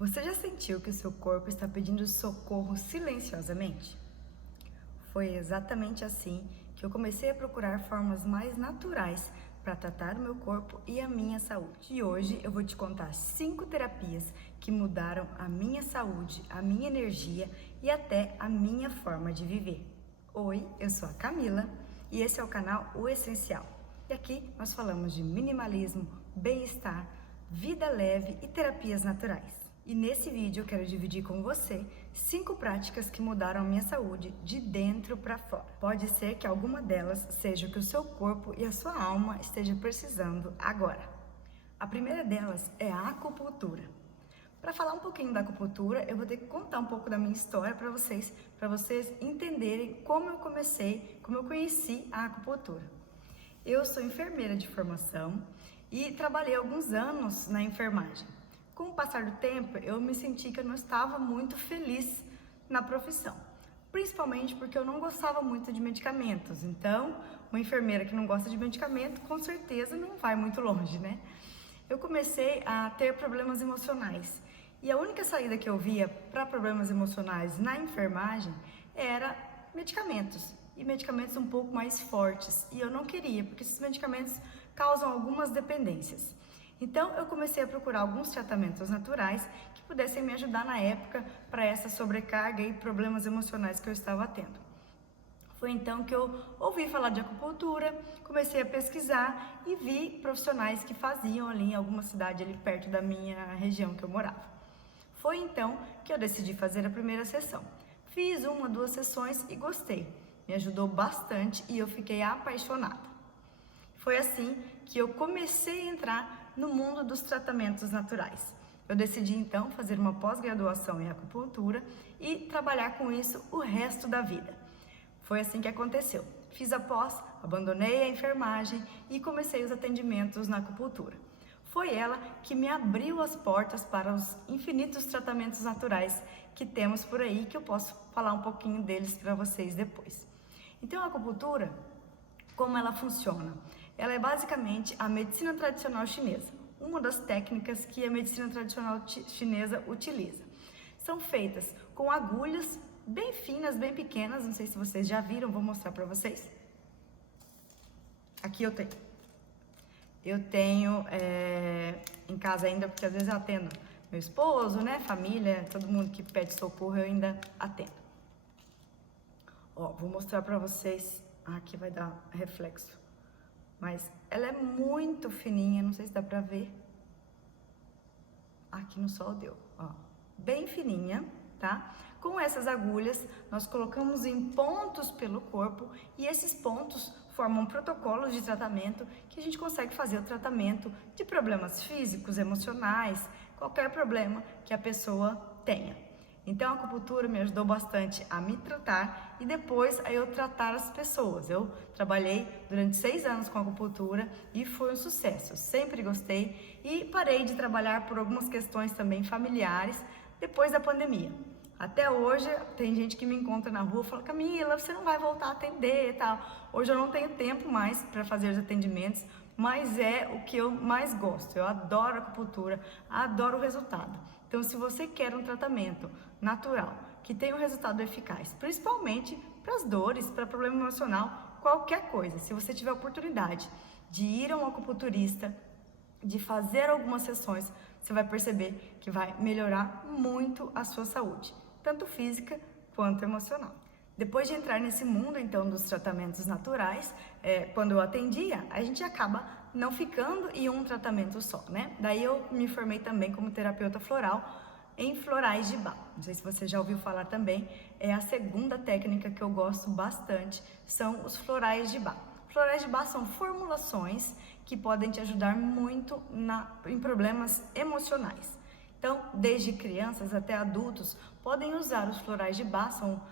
Você já sentiu que o seu corpo está pedindo socorro silenciosamente? Foi exatamente assim que eu comecei a procurar formas mais naturais para tratar o meu corpo e a minha saúde. E hoje eu vou te contar 5 terapias que mudaram a minha saúde, a minha energia e até a minha forma de viver. Oi, eu sou a Camila e esse é o canal O Essencial. E aqui nós falamos de minimalismo, bem-estar, vida leve e terapias naturais. E nesse vídeo eu quero dividir com você 5 práticas que mudaram a minha saúde de dentro para fora. Pode ser que alguma delas seja o que o seu corpo e a sua alma estejam precisando agora. A primeira delas é a acupuntura. Para falar um pouquinho da acupuntura, eu vou ter que contar um pouco da minha história para vocês entenderem como eu conheci a acupuntura. Eu sou enfermeira de formação e trabalhei alguns anos na enfermagem. Com o passar do tempo, eu me senti que eu não estava muito feliz na profissão, principalmente porque eu não gostava muito de medicamentos. Então, uma enfermeira que não gosta de medicamento, com certeza não vai muito longe, né? Eu comecei a ter problemas emocionais e a única saída que eu via para problemas emocionais na enfermagem era medicamentos, e medicamentos um pouco mais fortes, e eu não queria, porque esses medicamentos causam algumas dependências. Então eu comecei a procurar alguns tratamentos naturais que pudessem me ajudar na época para essa sobrecarga e problemas emocionais que eu estava tendo. Foi então que eu ouvi falar de acupuntura, comecei a pesquisar e vi profissionais que faziam ali em alguma cidade ali perto da minha região que eu morava. Foi então que eu decidi fazer a primeira sessão. Fiz 1 ou 2 sessões e gostei. Me ajudou bastante e eu fiquei apaixonada. Foi assim que eu comecei a entrar no mundo dos tratamentos naturais. Eu decidi então fazer uma pós-graduação em acupuntura e trabalhar com isso o resto da vida. Foi assim que aconteceu. Fiz a pós, abandonei a enfermagem e comecei os atendimentos na acupuntura. Foi ela que me abriu as portas para os infinitos tratamentos naturais que temos por aí, que eu posso falar um pouquinho deles para vocês depois. Então a acupuntura, como ela funciona? Ela é basicamente a medicina tradicional chinesa, uma das técnicas que a medicina tradicional chinesa utiliza. São feitas com agulhas bem finas, bem pequenas, não sei se vocês já viram, vou mostrar para vocês. Aqui eu tenho. Eu tenho em casa ainda, porque às vezes eu atendo meu esposo, né, família, todo mundo que pede socorro eu ainda atendo. Ó, vou mostrar para vocês, aqui vai dar reflexo. Mas ela é muito fininha, não sei se dá pra ver. Aqui no sol deu, ó. Bem fininha, tá? Com essas agulhas, nós colocamos em pontos pelo corpo e esses pontos formam protocolos de tratamento que a gente consegue fazer o tratamento de problemas físicos, emocionais, qualquer problema que a pessoa tenha. Então a acupuntura me ajudou bastante a me tratar e depois a eu tratar as pessoas. Eu trabalhei durante 6 anos com acupuntura e foi um sucesso, eu sempre gostei e parei de trabalhar por algumas questões também familiares depois da pandemia. Até hoje tem gente que me encontra na rua e fala: Camila, você não vai voltar a atender e tal. Hoje eu não tenho tempo mais para fazer os atendimentos, mas é o que eu mais gosto. Eu adoro a acupuntura, adoro o resultado. Então, se você quer um tratamento natural, que tenha um resultado eficaz, principalmente para as dores, para problema emocional, qualquer coisa, se você tiver a oportunidade de ir a um acupunturista, de fazer algumas sessões, você vai perceber que vai melhorar muito a sua saúde, tanto física quanto emocional. Depois de entrar nesse mundo, então, dos tratamentos naturais, quando eu atendia, a gente acaba não ficando em um tratamento só, né? Daí eu me formei também como terapeuta floral em florais de Bach. Não sei se você já ouviu falar também, é a segunda técnica que eu gosto bastante, são os florais de Bach. Florais de Bach são formulações que podem te ajudar muito em problemas emocionais. Então, desde crianças até adultos podem usar os florais de Bach, são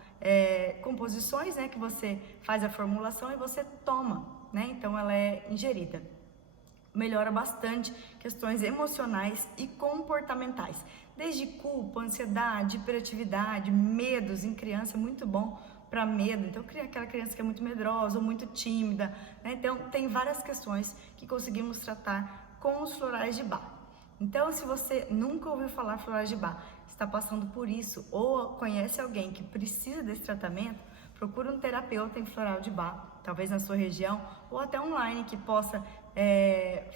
composições, né, que você faz a formulação e você toma, né? Então ela é ingerida. Melhora bastante questões emocionais e comportamentais, desde culpa, ansiedade, hiperatividade, medos em criança, é muito bom para medo. Então, aquela criança que é muito medrosa ou muito tímida, né? Então, tem várias questões que conseguimos tratar com os florais de Bach. Então, se você nunca ouviu falar Florais de Bar, está passando por isso ou conhece alguém que precisa desse tratamento, procure um terapeuta em Floral de Bar, talvez na sua região, ou até online, que possa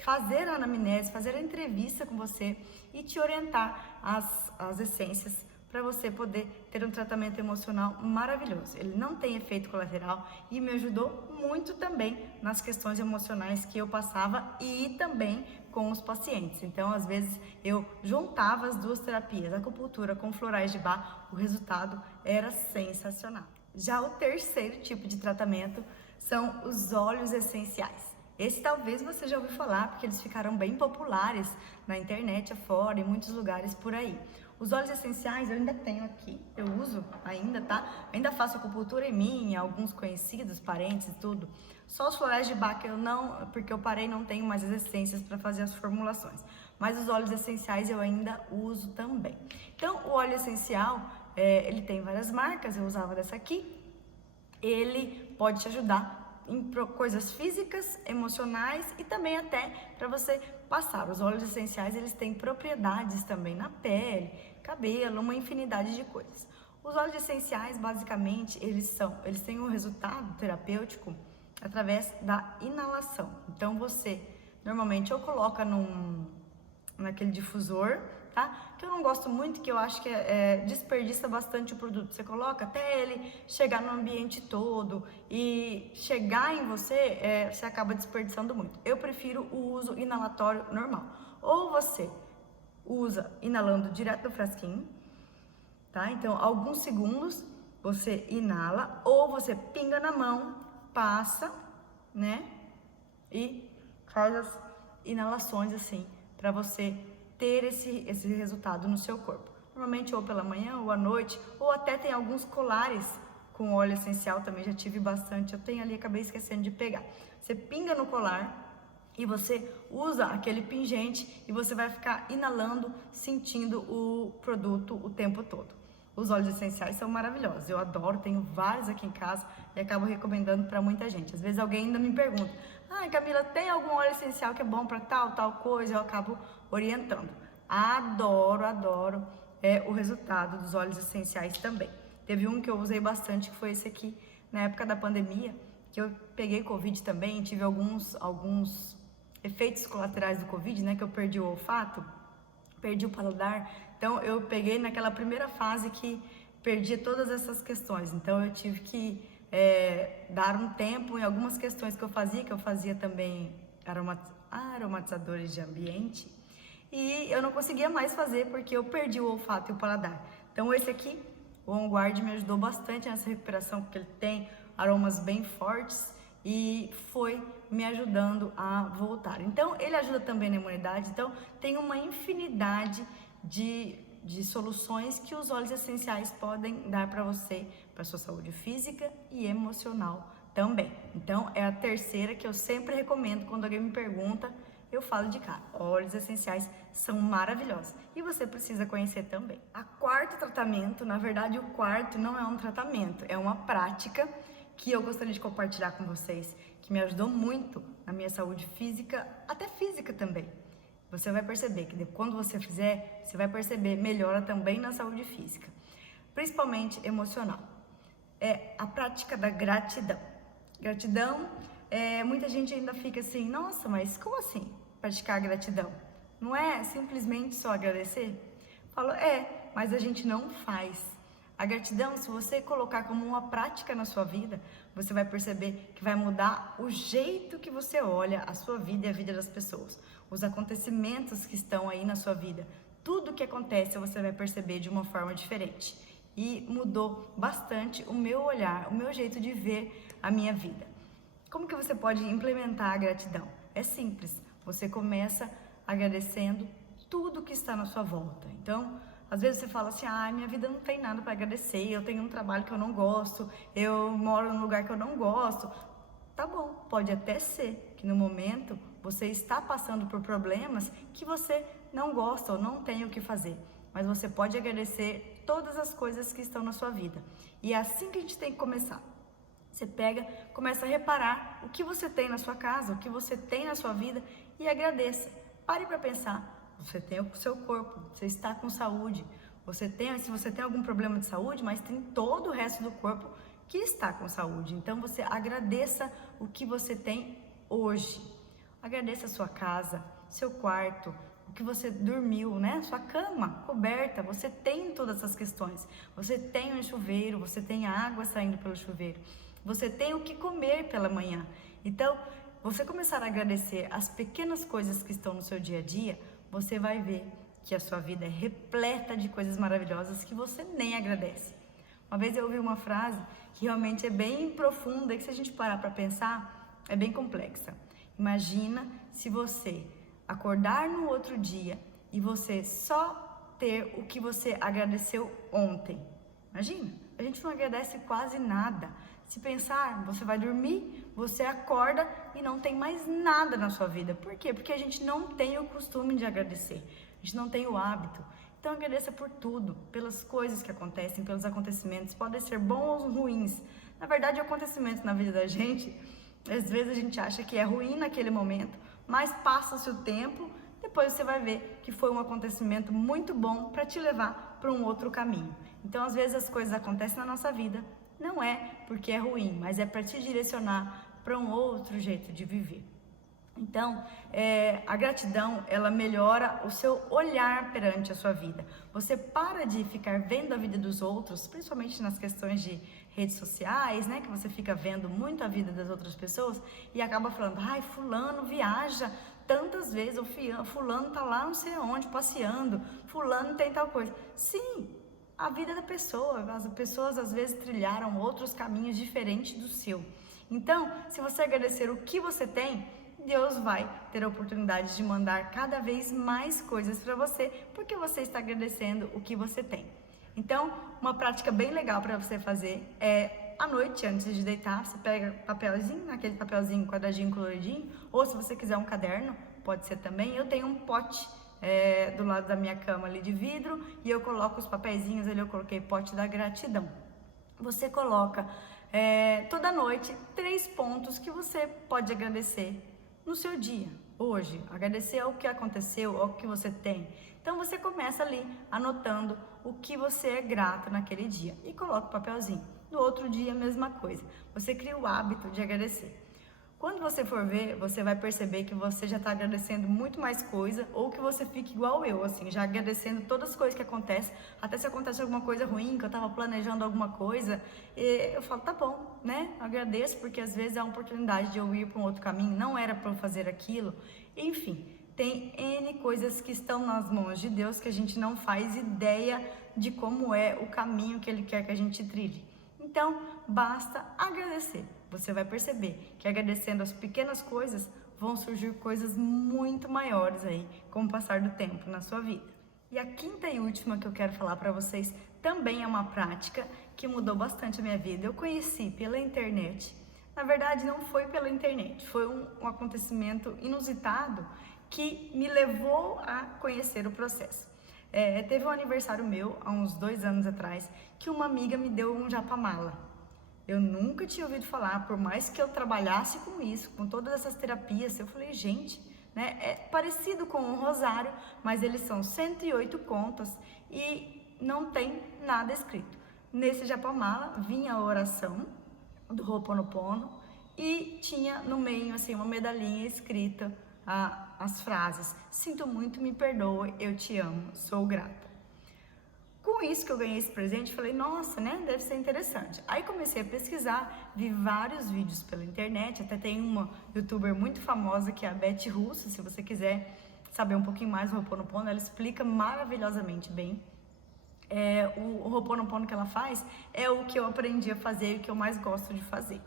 fazer a anamnese, fazer a entrevista com você e te orientar as essências para você poder ter um tratamento emocional maravilhoso. Ele não tem efeito colateral e me ajudou muito também nas questões emocionais que eu passava e também com os pacientes. Então, às vezes, eu juntava as duas terapias, acupuntura com Florais de Bar, o resultado era sensacional. Já o terceiro tipo de tratamento são os óleos essenciais. Esse talvez você já ouviu falar, porque eles ficaram bem populares na internet afora, em muitos lugares por aí. Os óleos essenciais eu ainda tenho aqui, eu uso ainda, tá? Ainda faço acupuntura em mim, alguns conhecidos, parentes e tudo. Só os Florais de Bar que eu não, porque eu parei, não tenho mais as essências para fazer as formulações. Mas os óleos essenciais eu ainda uso também. Então, o óleo essencial, ele tem várias marcas, eu usava dessa aqui. Ele pode te ajudar em coisas físicas, emocionais e também até para você passar. Os óleos essenciais, eles têm propriedades também na pele, cabelo, uma infinidade de coisas. Os óleos essenciais, basicamente, eles têm um resultado terapêutico através da inalação. Então, você normalmente ou coloca naquele difusor, tá? Que eu não gosto muito, que eu acho que desperdiça bastante o produto. Você coloca até ele chegar no ambiente todo e chegar em você, você acaba desperdiçando muito. Eu prefiro o uso inalatório normal. Ou você usa inalando direto do frasquinho, tá? Então, alguns segundos você inala, ou você pinga na mão, passa, né? E faz as inalações assim, para você ter esse resultado no seu corpo. Normalmente ou pela manhã ou à noite, ou até tem alguns colares com óleo essencial, também já tive bastante, eu tenho ali, acabei esquecendo de pegar. Você pinga no colar e você usa aquele pingente e você vai ficar inalando, sentindo o produto o tempo todo. Os óleos essenciais são maravilhosos, eu adoro, tenho vários aqui em casa e acabo recomendando para muita gente. Às vezes alguém ainda me pergunta: Camila, tem algum óleo essencial que é bom para tal coisa? Eu acabo orientando. Adoro o resultado dos óleos essenciais também. Teve um que eu usei bastante, que foi esse aqui, na época da pandemia, que eu peguei Covid também, tive alguns efeitos colaterais do Covid, né, que eu perdi o olfato, perdi o paladar. Então, eu peguei naquela primeira fase que perdi todas essas questões. Então, eu tive que dar um tempo em algumas questões que eu fazia também aromatizadores de ambiente, e eu não conseguia mais fazer porque eu perdi o olfato e o paladar. Então, esse aqui, o On Guard, me ajudou bastante nessa recuperação, porque ele tem aromas bem fortes e foi me ajudando a voltar. Então, ele ajuda também na imunidade. Então, tem uma infinidade de soluções que os óleos essenciais podem dar para você, para sua saúde física e emocional também. Então, é a terceira que eu sempre recomendo quando alguém me pergunta, eu falo de cara. Óleos essenciais são maravilhosos e você precisa conhecer também. A quarto tratamento, na verdade, o quarto não é um tratamento, é uma prática que eu gostaria de compartilhar com vocês, que me ajudou muito na minha saúde física, até física também. Você vai perceber que quando você fizer, você vai perceber melhora também na saúde física, principalmente emocional. É a prática da gratidão. Gratidão, muita gente ainda fica assim, nossa, mas como assim praticar a gratidão? Não é simplesmente só agradecer? Falo, mas a gente não faz. A gratidão, se você colocar como uma prática na sua vida, você vai perceber que vai mudar o jeito que você olha a sua vida e a vida das pessoas. Os acontecimentos que estão aí na sua vida. Tudo que acontece você vai perceber de uma forma diferente. E mudou bastante o meu olhar, o meu jeito de ver a minha vida. Como que você pode implementar a gratidão? É simples. Você começa agradecendo tudo que está na sua volta. Então, às vezes você fala assim, minha vida não tem nada para agradecer, eu tenho um trabalho que eu não gosto, eu moro num lugar que eu não gosto. Tá bom, pode até ser que no momento você está passando por problemas que você não gosta ou não tem o que fazer, mas você pode agradecer todas as coisas que estão na sua vida. E é assim que a gente tem que começar. Você começa a reparar o que você tem na sua casa, o que você tem na sua vida e agradeça. Pare para pensar, você tem o seu corpo, você está com saúde, se você tem algum problema de saúde, mas tem todo o resto do corpo que está com saúde. Então você agradeça o que você tem hoje. Agradeça a sua casa, seu quarto, o que você dormiu, né? Sua cama, coberta, você tem todas essas questões. Você tem um chuveiro, você tem água saindo pelo chuveiro. Você tem o que comer pela manhã. Então, você começar a agradecer as pequenas coisas que estão no seu dia a dia, você vai ver que a sua vida é repleta de coisas maravilhosas que você nem agradece. Uma vez eu ouvi uma frase que realmente é bem profunda e que, se a gente parar para pensar, é bem complexa. Imagina se você acordar no outro dia e você só ter o que você agradeceu ontem. Imagina, a gente não agradece quase nada. Se pensar, você vai dormir, você acorda e não tem mais nada na sua vida. Por quê? Porque a gente não tem o costume de agradecer. A gente não tem o hábito. Então agradeça por tudo, pelas coisas que acontecem, pelos acontecimentos, podem ser bons ou ruins. Na verdade, o acontecimento na vida da gente, às vezes a gente acha que é ruim naquele momento, mas passa-se o tempo, depois você vai ver que foi um acontecimento muito bom para te levar para um outro caminho. Então, às vezes as coisas acontecem na nossa vida, não é porque é ruim, mas é para te direcionar para um outro jeito de viver. Então, a gratidão, ela melhora o seu olhar perante a sua vida. Você para de ficar vendo a vida dos outros, principalmente nas questões de redes sociais, né? Que você fica vendo muito a vida das outras pessoas e acaba falando, ai, fulano viaja tantas vezes, ou fulano tá lá não sei onde, passeando, fulano tem tal coisa. Sim, a vida da pessoa, as pessoas às vezes trilharam outros caminhos diferentes do seu. Então, se você agradecer o que você tem, Deus vai ter a oportunidade de mandar cada vez mais coisas para você, porque você está agradecendo o que você tem. Então, uma prática bem legal para você fazer é, à noite, antes de deitar, você pega papelzinho, aquele papelzinho quadradinho coloridinho, ou se você quiser um caderno, pode ser também. Eu tenho um pote do lado da minha cama ali de vidro, e eu coloco os papeizinhos ali, eu coloquei pote da gratidão. Você coloca toda noite 3 pontos que você pode agradecer no seu dia, hoje, agradecer ao que aconteceu, ao que você tem. Então você começa ali anotando o que você é grato naquele dia e coloca o papelzinho. No outro dia, a mesma coisa. Você cria o hábito de agradecer. Quando você for ver, você vai perceber que você já está agradecendo muito mais coisa, ou que você fica igual eu, assim, já agradecendo todas as coisas que acontecem, até se acontece alguma coisa ruim, que eu estava planejando alguma coisa, e eu falo, tá bom, né? Agradeço, porque às vezes é uma oportunidade de eu ir para um outro caminho, não era para eu fazer aquilo, enfim. Tem N coisas que estão nas mãos de Deus que a gente não faz ideia de como é o caminho que Ele quer que a gente trilhe. Então, basta agradecer. Você vai perceber que agradecendo as pequenas coisas, vão surgir coisas muito maiores aí com o passar do tempo na sua vida. E a quinta e última que eu quero falar para vocês também é uma prática que mudou bastante a minha vida. Eu conheci pela internet. Na verdade, não foi pela internet, foi um acontecimento inusitado que me levou a conhecer o processo. Teve um aniversário meu, há uns 2 anos atrás, que uma amiga me deu um japamala. Eu nunca tinha ouvido falar, por mais que eu trabalhasse com isso, com todas essas terapias, eu falei, gente, né, é parecido com um rosário, mas eles são 108 contas e não tem nada escrito. Nesse japamala vinha a oração do Ho'oponopono e tinha no meio assim uma medalhinha escrita as frases: sinto muito, me perdoa, eu te amo, sou grata. Com isso que eu ganhei esse presente, falei, nossa, né, deve ser interessante. Aí comecei a pesquisar, vi vários vídeos pela internet, até tem uma youtuber muito famosa que é a Beth Russo, se você quiser saber um pouquinho mais do Ho'oponopono, ela explica maravilhosamente bem. O Ho'oponopono que ela faz é o que eu aprendi a fazer e o que eu mais gosto de fazer.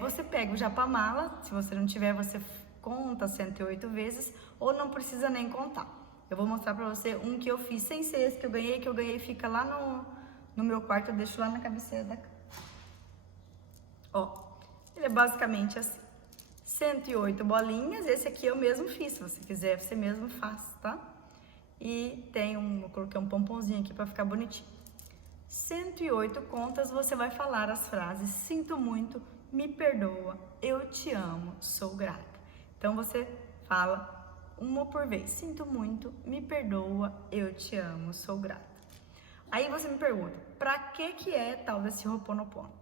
Você pega o japamala, se você não tiver, você conta 108 vezes, ou não precisa nem contar. Eu vou mostrar pra você um que eu fiz sem ser esse que eu ganhei fica lá no meu quarto, eu deixo lá na cabeceira da cama. Ó, ele é basicamente assim, 108 bolinhas, esse aqui eu mesmo fiz, se você quiser, você mesmo faz, tá? E tem eu coloquei um pomponzinho aqui pra ficar bonitinho. 108 contas, você vai falar as frases: sinto muito, me perdoa, eu te amo, sou grata. Então você fala uma por vez. Sinto muito, me perdoa, eu te amo, sou grata. Aí você me pergunta, pra que é tal desse Ho'oponopono?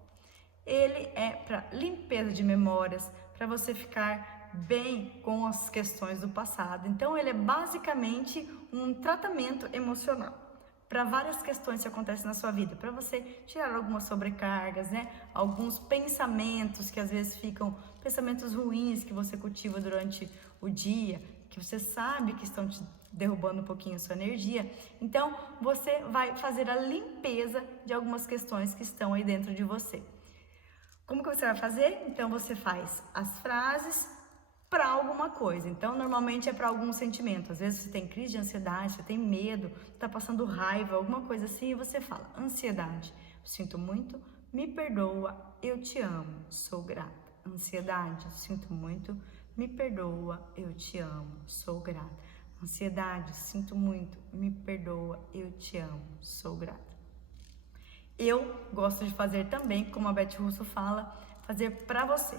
Ele é para limpeza de memórias, para você ficar bem com as questões do passado. Então ele é basicamente um tratamento emocional para várias questões que acontecem na sua vida, para você tirar algumas sobrecargas, né? Alguns pensamentos que às vezes ficam pensamentos ruins que você cultiva durante o dia, que você sabe que estão te derrubando um pouquinho a sua energia. Então você vai fazer a limpeza de algumas questões que estão aí dentro de você. Como que você vai fazer? Então você faz as frases para alguma coisa. Então normalmente é para algum sentimento. Às vezes você tem crise de ansiedade, você tem medo, está passando raiva, alguma coisa assim, e você fala: ansiedade, sinto muito, me perdoa, eu te amo, sou grata. Ansiedade, sinto muito, me perdoa, eu te amo, sou grata. Ansiedade, sinto muito, me perdoa, eu te amo, sou grata. Eu gosto de fazer também, como a Beth Russo fala, fazer para você,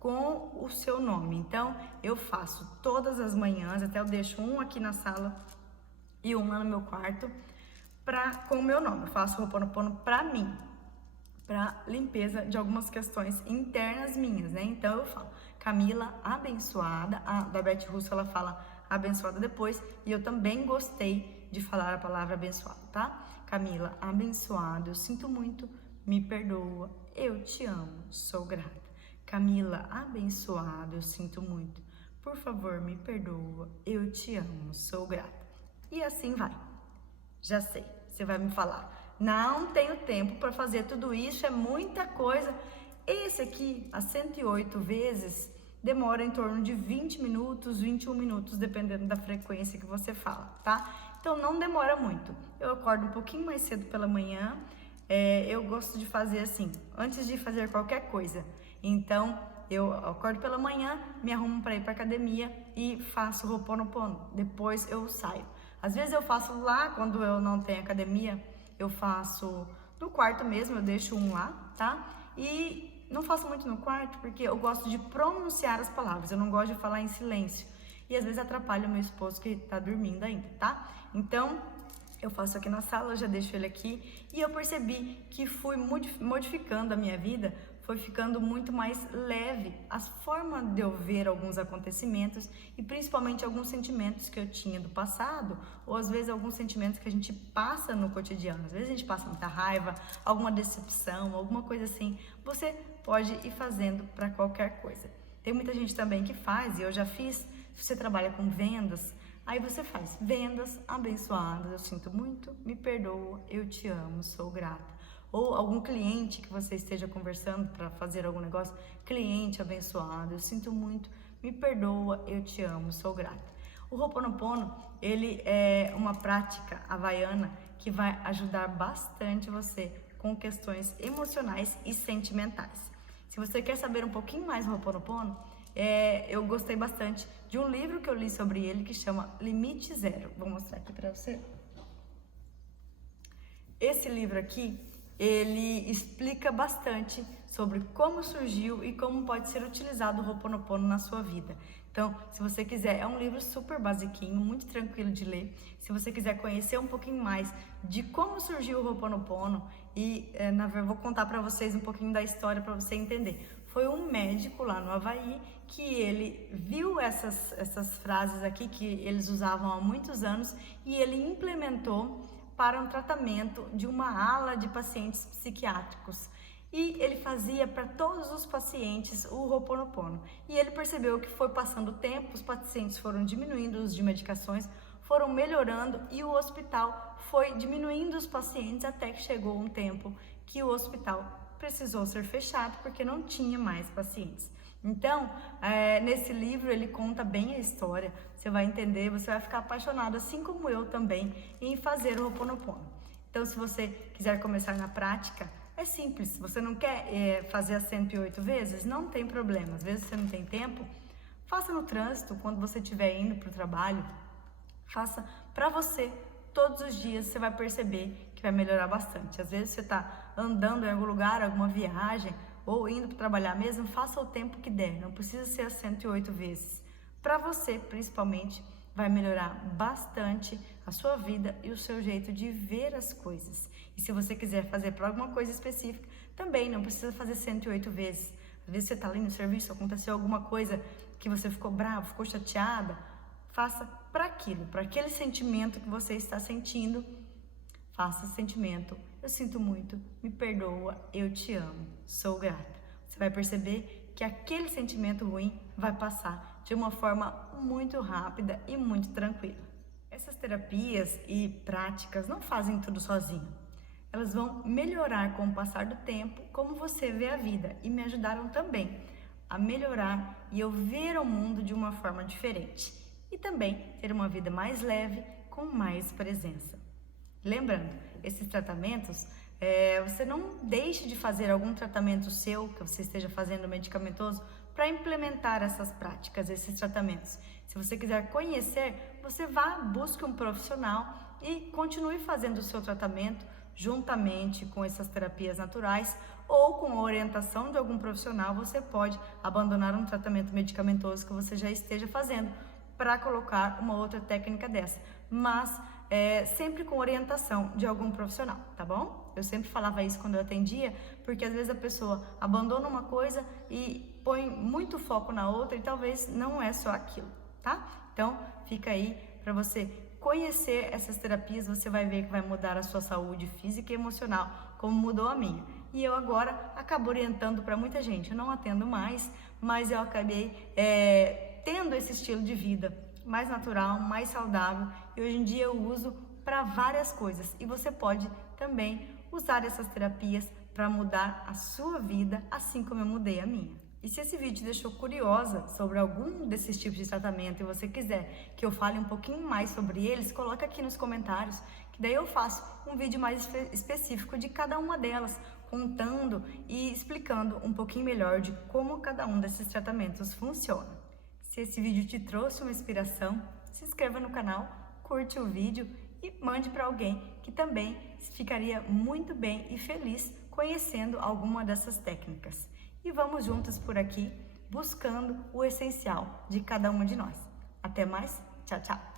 com o seu nome. Então, eu faço todas as manhãs, até eu deixo um aqui na sala e um lá no meu quarto, com o meu nome. Eu faço o Ho'oponopono para mim, para limpeza de algumas questões internas minhas, né? Então, eu falo, Camila abençoada, a da Beth Russo ela fala abençoada depois, e eu também gostei de falar a palavra abençoada, tá? Camila, abençoado, eu sinto muito, me perdoa, eu te amo, sou grata. Camila, abençoado, eu sinto muito, por favor, me perdoa, eu te amo, sou grata. E assim vai. Já sei, você vai me falar, não tenho tempo para fazer tudo isso, é muita coisa. Esse aqui, as 108 vezes, demora em torno de 20 minutos, 21 minutos, dependendo da frequência que você fala, tá? Então não demora muito. Eu acordo um pouquinho mais cedo pela manhã, eu gosto de fazer assim, antes de fazer qualquer coisa. Então eu acordo pela manhã, me arrumo para ir para academia e faço o Ho'oponopono. Depois eu saio. Às vezes eu faço lá, quando eu não tenho academia, eu faço no quarto mesmo, eu deixo um lá, tá? E não faço muito no quarto porque eu gosto de pronunciar as palavras, eu não gosto de falar em silêncio. E às vezes atrapalha o meu esposo que tá dormindo ainda, tá? Então, eu faço aqui na sala, eu já deixo ele aqui. E eu percebi que fui modificando a minha vida, foi ficando muito mais leve a forma de eu ver alguns acontecimentos e principalmente alguns sentimentos que eu tinha do passado, ou às vezes alguns sentimentos que a gente passa no cotidiano. Às vezes a gente passa muita raiva, alguma decepção, alguma coisa assim. Você pode ir fazendo para qualquer coisa. Tem muita gente também que faz, e eu já fiz. Se você trabalha com vendas, aí você faz vendas abençoadas, eu sinto muito, me perdoa, eu te amo, sou grata. Ou algum cliente que você esteja conversando para fazer algum negócio, cliente abençoado, eu sinto muito, me perdoa, eu te amo, sou grata. O Ho'oponopono, ele é uma prática havaiana que vai ajudar bastante você com questões emocionais e sentimentais. Se você quer saber um pouquinho mais do Ho'oponopono, eu gostei bastante de um livro que eu li sobre ele que chama Limite Zero. Vou mostrar aqui para você. Esse livro aqui, ele explica bastante sobre como surgiu e como pode ser utilizado o Ho'oponopono na sua vida. Então, se você quiser, é um livro super basiquinho, muito tranquilo de ler. Se você quiser conhecer um pouquinho mais de como surgiu o Ho'oponopono eu vou contar para vocês um pouquinho da história para você entender. Foi um médico lá no Havaí que ele viu essas frases aqui que eles usavam há muitos anos e ele implementou para um tratamento de uma ala de pacientes psiquiátricos. E ele fazia para todos os pacientes o Ho'oponopono. E ele percebeu que foi passando o tempo, os pacientes foram diminuindo o uso de medicações, foram melhorando e o hospital foi diminuindo os pacientes até que chegou um tempo que o hospital precisou ser fechado porque não tinha mais pacientes. Então, nesse livro ele conta bem a história, você vai entender, você vai ficar apaixonado, assim como eu também, em fazer o Ho'oponopono. Então, se você quiser começar na prática, é simples. Se você não quer fazer as 108 vezes, não tem problema. Às vezes você não tem tempo, faça no trânsito, quando você estiver indo para o trabalho, faça para você. Todos os dias você vai perceber que vai melhorar bastante. Às vezes você está andando em algum lugar, alguma viagem, ou indo para trabalhar mesmo, faça o tempo que der. Não precisa ser as 108 vezes. para você, principalmente, vai melhorar bastante a sua vida e o seu jeito de ver as coisas. E se você quiser fazer para alguma coisa específica, também não precisa fazer 108 vezes. Às vezes você está ali no serviço, aconteceu alguma coisa que você ficou bravo, ficou chateada, faça para aquilo, para aquele sentimento que você está sentindo. Faça o sentimento: eu sinto muito, me perdoa, eu te amo, sou grata. Você vai perceber que aquele sentimento ruim vai passar de uma forma muito rápida e muito tranquila. Essas terapias e práticas não fazem tudo sozinho. Elas vão melhorar com o passar do tempo como você vê a vida e me ajudaram também a melhorar e eu ver o mundo de uma forma diferente e também ter uma vida mais leve com mais presença. Lembrando, esses tratamentos, você não deixe de fazer algum tratamento seu que você esteja fazendo medicamentoso para implementar essas práticas, esses tratamentos. Se você quiser conhecer, você vá, busque um profissional e continue fazendo o seu tratamento juntamente com essas terapias naturais ou com a orientação de algum profissional. Você pode abandonar um tratamento medicamentoso que você já esteja fazendo para colocar uma outra técnica dessa, mas sempre com orientação de algum profissional, tá bom? Eu sempre falava isso quando eu atendia, porque às vezes a pessoa abandona uma coisa e põe muito foco na outra e talvez não é só aquilo, tá? Então, fica aí para você conhecer essas terapias, você vai ver que vai mudar a sua saúde física e emocional, como mudou a minha. E eu agora acabo orientando para muita gente. Eu não atendo mais, mas eu acabei tendo esse estilo de vida mais natural, mais saudável, e hoje em dia eu uso para várias coisas. E você pode também usar essas terapias para mudar a sua vida, assim como eu mudei a minha. E se esse vídeo te deixou curiosa sobre algum desses tipos de tratamento e você quiser que eu fale um pouquinho mais sobre eles, coloca aqui nos comentários, que daí eu faço um vídeo mais específico de cada uma delas, contando e explicando um pouquinho melhor de como cada um desses tratamentos funciona. Se esse vídeo te trouxe uma inspiração, se inscreva no canal, curte o vídeo e mande para alguém que também ficaria muito bem e feliz conhecendo alguma dessas técnicas. E vamos juntos por aqui, buscando o essencial de cada uma de nós. Até mais, tchau, tchau!